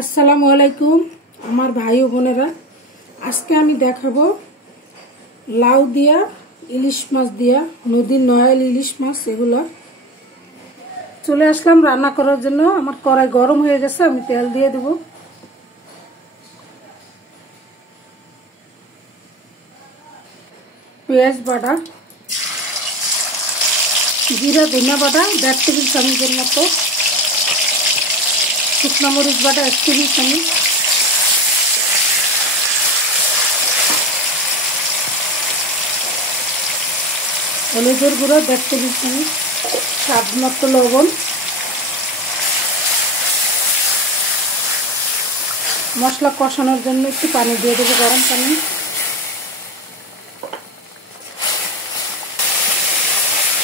আসসালামু আলাইকুম আমার ভাই ও বোনেরা, আজকে আমি দেখাবো লাউ দিয়া ইলিশ মাছ দিয়া, নদীর নয়াল ইলিশ মাছ। এগুলো চলে আসলাম রান্না করার জন্য। আমার কড়াই গরম হয়ে গেছে, আমি তেল দিয়ে দেব। পেঁয়াজ বাটা, জিরা ধনিয়া বাটা 1.5 টেবিল চামচের মতো, শুকনো মরিচ বাটা 1 টেবিল চামচ, হলুদের গুঁড়ো 1.5 টেবিল চামচ, স্বাদ মতো লবণ, মশলা কষানোর জন্য একটু পানি দিয়ে দেবো, গরম পানি।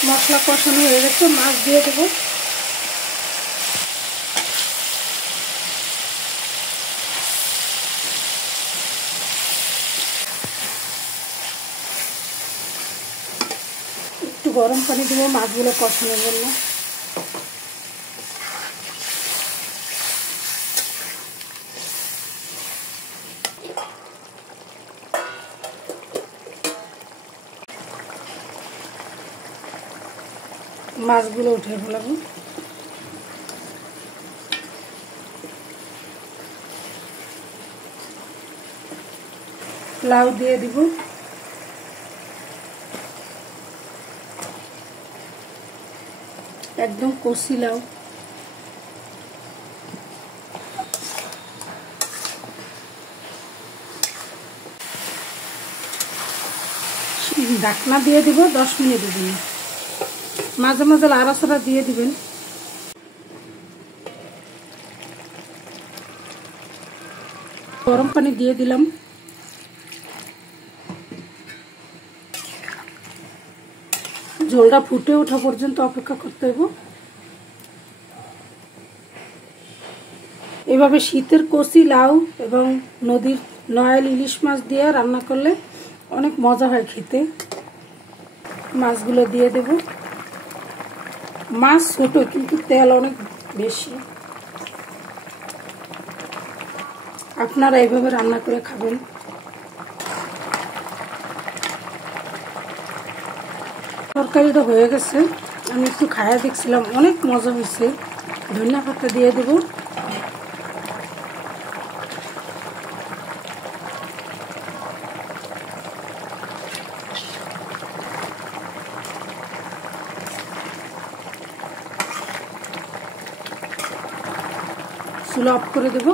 মশলা কষানো হয়ে গেছে, মাছ দিয়ে দেবো। একটু গরম পানি দেবো মাছগুলো কষানোর জন্য। মাছগুলো উঠে ফেলাবো। লাউ দিয়ে দিব, একদম কচি লাউ। ঢাকনা দিয়ে দিব 10 মিনিট দিবেন, মাঝে মাঝে লাড়াচাড়া দিয়ে দিবেন। গরম পানি দিয়ে দিলাম। ঝোলটা ফুটে ওঠা পর্যন্ত অপেক্ষা করতে হবে। এভাবে শীতের কচি লাউ এবং নদীর নয়াল ইলিশ মাছ দিয়ে রান্না করলে অনেক মজা হয় খেতে। মাছগুলো দিয়ে দেব। মাছ ছোট কিন্তু তেল অনেক বেশি। আপনারা এইভাবে রান্না করে খাবেন। তরকারিটা হয়ে গেছে, আমি একটু খায়া দেখছিলাম, অনেক মজা হয়েছে। ধনিয়া পাতা দিয়ে দেব। চুলা অফ করে দেব।